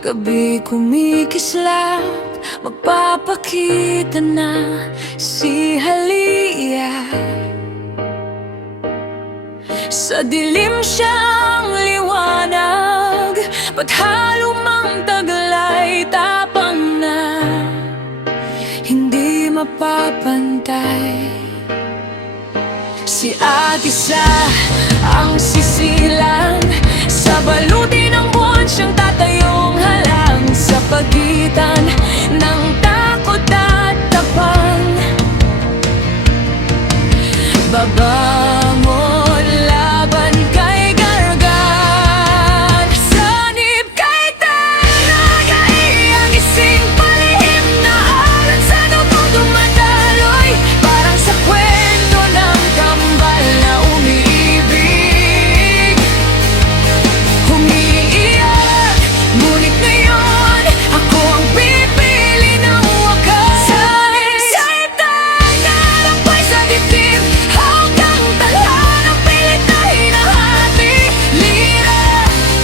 Gabi kumikislap, magpapakita na si Halia. Sa dilim siyang liwanag, ba't halumang taglay tapang na hindi mapapantay. Si Atisa ang sisilang, sa baluti ng buwan siyang tatayong halang, sa pagitan ng takot at tapang. Babangon laban kay Gargan, sanib kay Taragay, ang ising palihim na alon sa dugong dumadaloy, parang sa kwento ng kambal na umiibig. Humiiyak, ngunit ngayon ako ang pipili ng wakas. Sanib kay Taragay sa dibdib, hanggang tadhana pilit na hinahati. Lira,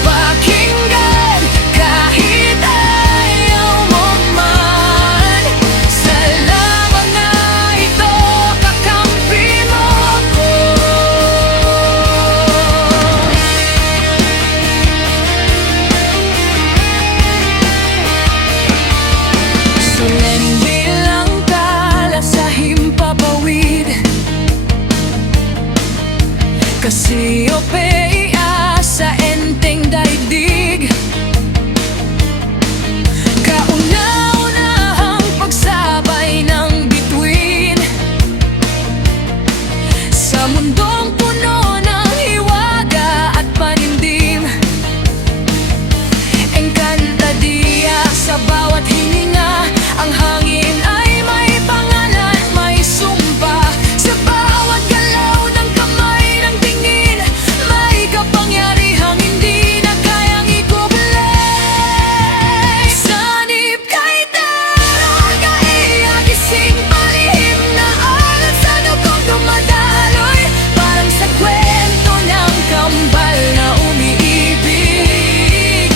pakinggan kahit ayaw mo man. Sa laban na ito, kakampi mo ko. Solemn bilang tala sa himpapawid, Cassiopeia sa enteng daigdig. Kauna-unahang pagsabay ng bituin sa mundong puno ng hiwaga at panindim. Encantadilla sa bawat hininga, ang hangin ay may pangalan, may sumpa. Sa bawat galaw ng kamay, ng tingin, may kapangyarihang hindi na kayang ikublay. Sanib kay Taragay, ang ising palihim na alon sa dugong dumadaloy, parang sa kwento ng kambal na umiibig.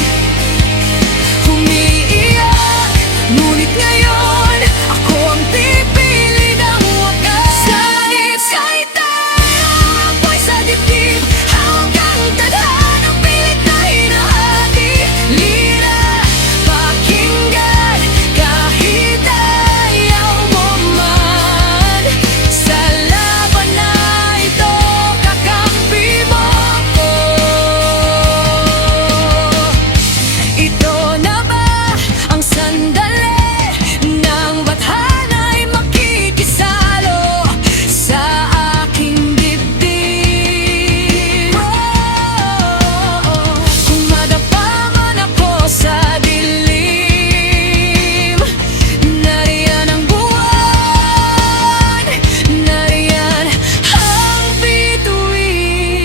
Humiiyak, ngunit ngayon ako ang pipili ng wakas. Sanib kay Taragay sa dibdib, hanggang tadhanang pilit na hinahati. Lira, pakinggan kahit ayaw mo man. Sa laban na ito, kakampi mo ko. Ito na ba ang sandali ng bathana'y makikisalo sa aking dibdib? Kung madapa man ako sa dilim, nariyan ang buwan, nariyan ang bituin.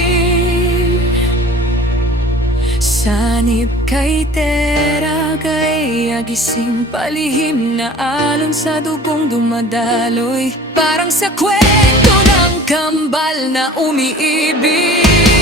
Sanib kay Taragay, agising palihim na alon sa dugong dumadaloy, parang sa kwento ng kambal na umiibig.